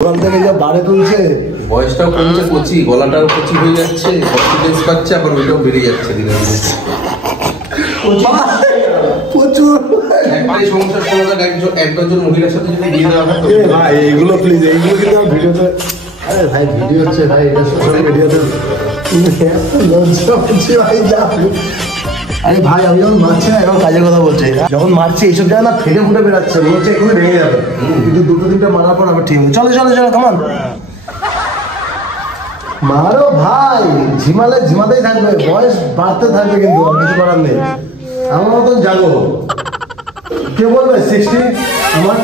ওখান থেকে যা বাড়ে তুলছে, বয়সটাও কমছে, কচি গলাটাও কচি হয়ে যাচ্ছে, কনফিডেন্স পাচ্ছে, আবার ওইটাও বেড়ে যাচ্ছে ধীরে ধীরে। প্রচুর একটাই সমস্যার সমাধান একজন মহিলার সাথে যদি বিয়ে দেওয়া হয়। ভাই এইগুলো প্লিজ, এইগুলো কিন্তু আমার ভিডিওতে, আরে ভাই ভিডিও হচ্ছে ভাই, এটা সোশ্যাল মিডিয়াতে লজ্জা হচ্ছে ভাই। যা আরে ভাই আমি যখন মারছি না, এখন কাজের কথা বলছি, যখন মারছি এইসব জায়গা না ফেটে ফুটে বেরাচ্ছে, মনে হচ্ছে এখনই ভেঙে যাবে, কিন্তু দুটো তিনটা মারার পর আমি ঠিক চলো চলো চলো কেমন মারো ভাই, ঝিমাতেই থাকবে, বয়স বাড়তে থাকবে, কিন্তু আর কিছু করার নেই। আমার মতন জাগো, কে বলবে 60 আমার,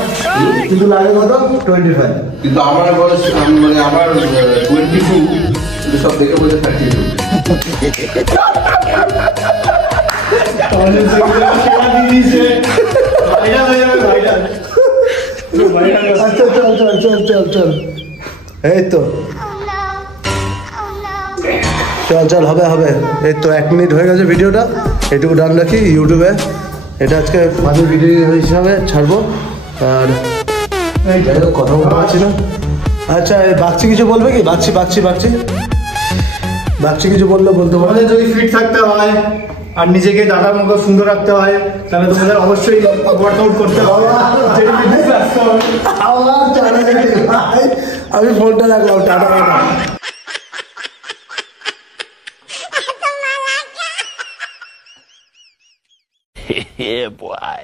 কিন্তু লাগে কত 25। কিন্তু আমার বয়স মানে আমার 22, কিন্তু সব দেখে বলতে 32। আচ্ছা চল চল চল চল চল, এই তো চল চল, হবে হবে, এই তো 1 মিনিট হয়ে গেছে ভিডিওটা, এটুকু ডান রাখি ইউটিউবে, এটা আজকে ফানি ভিডিও হিসাবে ছাড়বো। আর এই যাই হোক, কথা বলতে পারছি না। আচ্ছা এই বাচ্চি কিছু বলবে কি? বাচ্চি কিছু বললে বলতে পারো। তোমাদের যদি ফিট থাকতে হয় আর নিজেকে দাদার মতো সুন্দর রাখতে হয়, তাহলে তোমাদের অবশ্যই ওয়ার্কআউট করতে হবে। আমি ফোনটা রাখলাম, টাটা। Yeah, boy.